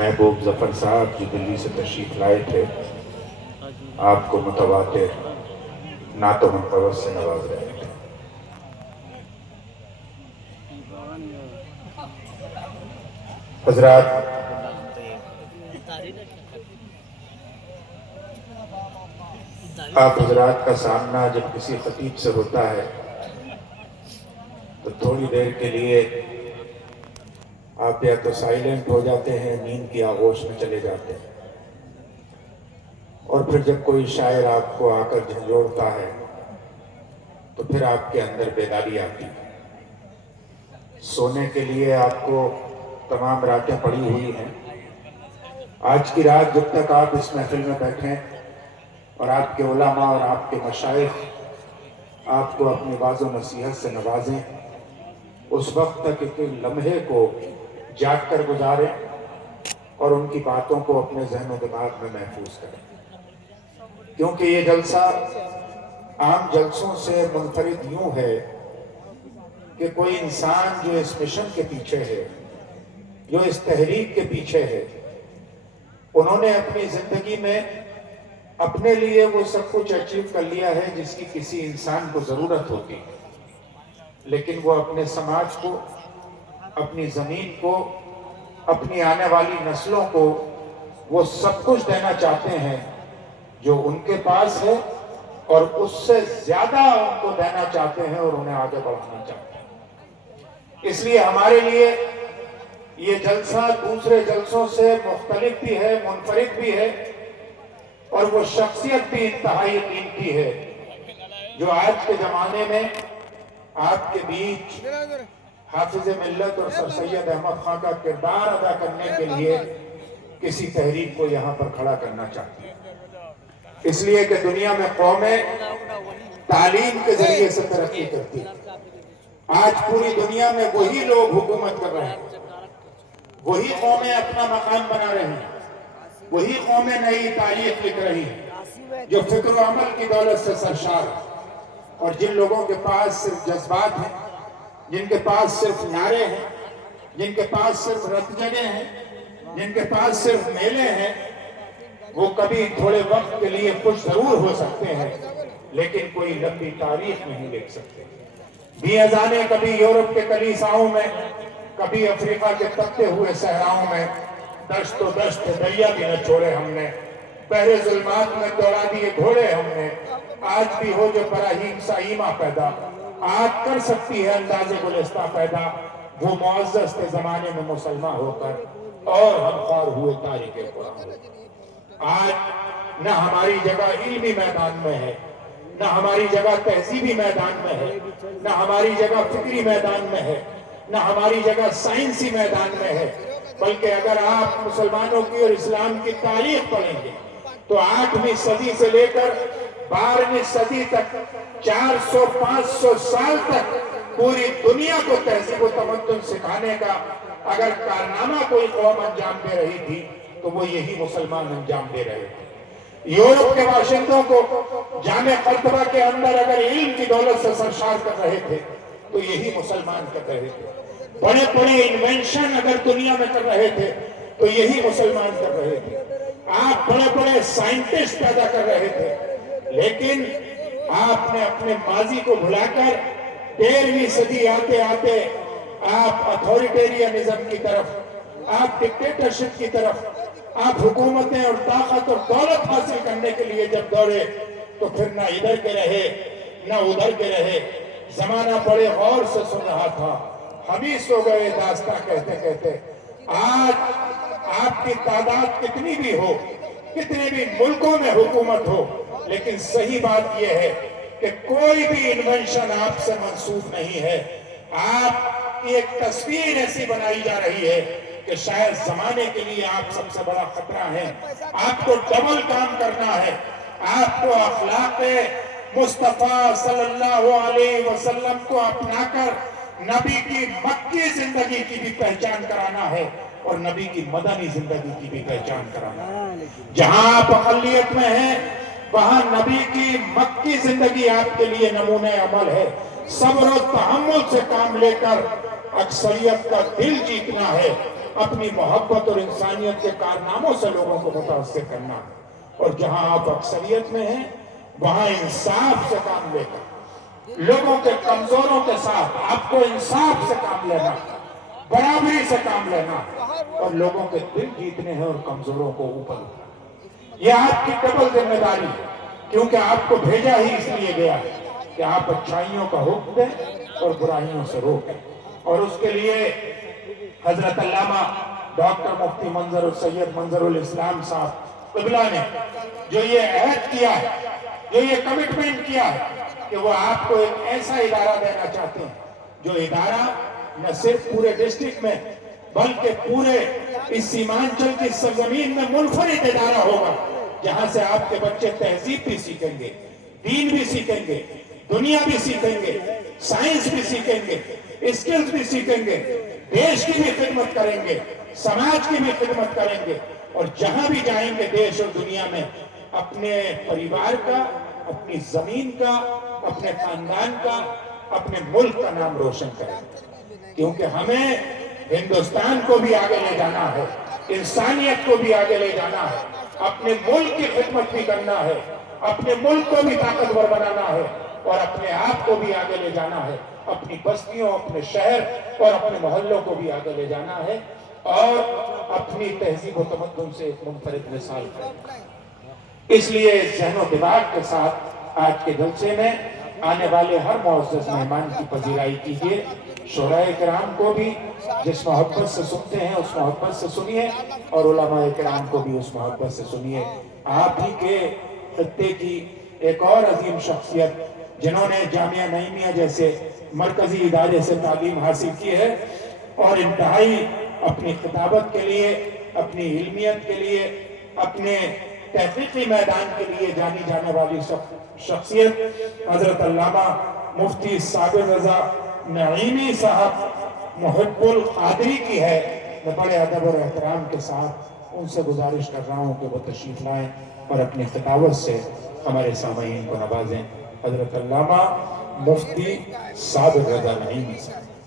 महबूब ज़फ़र साहब जो दिल्ली से तशरीफ़ लाए थे, आपको मुतवातिर नातो मुनक़वस से नवाज रहे थे। हज़रात, आप हज़रात का सामना जब किसी ख़तीब से होता है तो थोड़ी देर के लिए आप या तो साइलेंट हो जाते हैं, नींद की आगोश में चले जाते हैं, और फिर जब कोई शायर आपको आकर झंझोड़ता है तो फिर आपके अंदर बेदारी आती है। सोने के लिए आपको तमाम रातें पड़ी हुई हैं। आज की रात जब तक आप इस महफिल में बैठें और आपके उलमा और आपके मशाइख आपको अपनी वाज़ो नसीहत से नवाजें, उस वक्त तक एक लम्हे को जाग कर गुजारें और उनकी बातों को अपने ज़हन और दिमाग में महफूज करें, क्योंकि ये जलसा आम जलसों से मुनफरिद यूं है कि कोई इंसान जो इस मिशन के पीछे है, जो इस तहरीक के पीछे है, उन्होंने अपनी ज़िंदगी में अपने लिए वो सब कुछ अचीव कर लिया है जिसकी किसी इंसान को ज़रूरत होती है, लेकिन वो अपने समाज को, अपनी ज़मीन को, अपनी आने वाली नस्लों को वो सब कुछ देना चाहते हैं जो उनके पास है, और उससे ज़्यादा उनको देना चाहते हैं और उन्हें आगे बढ़ाना चाहते हैं। इसलिए हमारे लिए ये जलसा दूसरे जलसों से मुख्तलिफ भी है, मुनफरिद भी है, और वो शख्सियत भी इंतहाई कीमती है जो आज के ज़माने में आपके बीच हाफिज मिल्लत और सर सैयद अहमद खां का किरदार अदा करने के लिए किसी तहरीक को यहाँ पर खड़ा करना चाहती है। इसलिए कि दुनिया में कौमें तालीम के जरिए से तरक्की करती है। आज पूरी दुनिया में वही लोग हुकूमत कर रहे हैं, वही कौमें अपना मकान बना रही हैं, वही कौमें नई तारीख लिख रही हैं जो फिक्र और अमल की दौलत से सरशार है, और जिन लोगों के पास सिर्फ जज्बात हैं, जिनके पास सिर्फ नारे हैं, जिनके पास सिर्फ रतजगे हैं, जिनके पास सिर्फ मेले हैं, वो कभी थोड़े वक्त के लिए खुश जरूर हो सकते हैं, लेकिन कोई लंबी तारीख नहीं लिख सकते। मियाज़ाने कभी यूरोप के कलीसाओं में, कभी अफ्रीका के तपते हुए सहराओं में दश्तो दश्त दरिया भी न छोड़े हमने, पहरे जुल्मात में दौड़ा दिए घोड़े हमने। आज भी हो जो बराहीम साईमा पैदा, आज कर सकती है अंदाज़े गुलिस्ता पैदा, वो मुअज़्ज़ज़ थे ज़माने में मुसलमान होकर और हम ख्वार हुए तारीख़े कुरान। आज न हमारी जगह इल्मी मैदान में है, न हमारी जगह तहजीबी मैदान में है, न हमारी जगह फिक्री मैदान में है, न हमारी जगह साइंसी मैदान में है, बल्कि अगर आप मुसलमानों की और इस्लाम की तारीख पढ़ेंगे तो 8वीं सदी से लेकर 12वीं सदी तक 400-500 साल तक पूरी दुनिया को तहजीब और तमद्दुन सिखाने का अगर कारनामा कोई कौम अंजाम दे रही थी तो वो यही मुसलमान अंजाम दे रहे थे। यूरोप के बाशिंदों को जामे क़र्तबा के अंदर अगर इल्म की दौलत से सरशार कर रहे थे तो यही मुसलमान कर रहे थे। बड़े बड़े इन्वेंशन अगर दुनिया में कर रहे थे तो यही मुसलमान कर रहे थे। आप बड़े बड़े साइंटिस्ट पैदा कर रहे थे, लेकिन आपने अपने माजी को भुलाकर 13वीं सदी आते आते आप अथॉरिटेरियनिज्म की तरफ, आप डिक्टेटरशिप की तरफ, आप हुकूमतें और ताकत और दौलत हासिल करने के लिए जब दौड़े तो फिर ना इधर के रहे ना उधर के रहे। जमाना बड़े गौर से सुन रहा था, हम ही सो गए दास्तां कहते कहते। आज आपकी तादाद कितनी भी हो, कितने भी मुल्कों में हुकूमत हो, लेकिन सही बात यह है कि कोई भी इन्वेंशन आपसे मंसूब नहीं है। आपकी एक तस्वीर ऐसी बनाई जा रही है कि शायद जमाने के लिए आप सबसे बड़ा खतरा है। आपको डबल काम करना है, आपको अखलाक़े मुस्तफा सल्लल्लाहु अलैहि वसल्लम को अपनाकर नबी की मक्की जिंदगी की भी पहचान कराना है और नबी की मदनी जिंदगी की भी पहचान कराना है। जहां आप अक़लियत में हैं वहां नबी की मक्की जिंदगी आपके लिए नमूने अमल है। सब्र और तहम्मुल से काम लेकर अक्सरियत का दिल जीतना है اپنی محبت اور انسانیت کے کارناموں سے لوگوں کو متاثر کرنا ہے۔ اور جہاں آپ اکثریت میں ہیں وہاں انصاف سے کام لے کر لوگوں کے کمزوروں کے ساتھ آپ کو انصاف سے کام لینا، برابری سے کام لینا اور لوگوں کے دل جیتنے ہیں اور کمزوروں کو اوپر اٹھانا۔ یہ آپ کی ڈبل ذمہ داری ہے، کیونکہ آپ کو بھیجا ہی اس لیے گیا ہے کہ آپ اچھائیوں کا حکم دیں اور برائیوں سے روکیں۔ اور اس کے لیے حضرت علامہ ڈاکٹر مفتی منظر السید منظر الاسلام صاحب قبلہ نے جو یہ عہد کیا ہے، جو یہ کمٹمنٹ کیا ہے کہ وہ آپ کو ایک ایسا ادارہ دینا چاہتے ہیں جو ادارہ نہ صرف پورے ڈسٹرکٹ میں بلکہ پورے اس سیمانچل کی سرزمین میں منفرد ادارہ ہوگا، جہاں سے آپ کے بچے تہذیب بھی سیکھیں گے، دین بھی سیکھیں گے، دنیا بھی سیکھیں گے، سائنس بھی سیکھیں گے، اسکلز بھی سیکھیں گے، دیش کی بھی خدمت کریں گے، سماج کی بھی خدمت کریں گے، اور جہاں بھی جائیں گے دیش اور دنیا میں اپنے پریوار کا، اپنی زمین کا، اپنے خاندان کا، اپنے ملک کا نام روشن کریں گے، کیونکہ ہمیں ہندوستان کو بھی آگے لے جانا ہے، انسانیت کو بھی آگے لے جانا ہے، اپنے ملک کی خدمت بھی کرنا ہے، اپنے ملک کو بھی طاقتور بنانا ہے اور اپنے آپ کو بھی آگے لے جانا ہے، اپنی بستیوں، اپنے شہر اور اپنے محلوں کو بھی آگے لے جانا ہے اور اپنی تہذیب و تمدن سے ایک منفرد مثال کرنا ہے۔ اس لیے ذہن و دماغ کے ساتھ آج کے جلسے میں آنے والے ہر معزز مہمان کی پذیرائی کیجیے۔ شورائے کرام کو بھی جس محبت سے سنتے ہیں اس محبت سے سنیے اور علماء کرام کو بھی اس محبت سے سنیے۔ آپ ہی کے خطے کی ایک اور عظیم شخصیت جنہوں نے جامعہ نعیمیہ جیسے مرکزی ادارے سے تعلیم حاصل کی ہے اور انتہائی اپنی خطابت کے لیے، اپنی علمیت کے لیے، اپنے تحقیقی میدان کے لیے جانی جانے والی شخصیت حضرت علامہ مفتی صابر رضا نعیمی صاحب محب القادری کی ہے۔ میں بڑے ادب اور احترام کے ساتھ ان سے گزارش کر رہا ہوں کہ وہ تشریف لائیں اور اپنی خطابت سے ہمارے سامعین کو نوازیں۔ حضرت علامہ مفتی صابر رضا نعیمی صاحب۔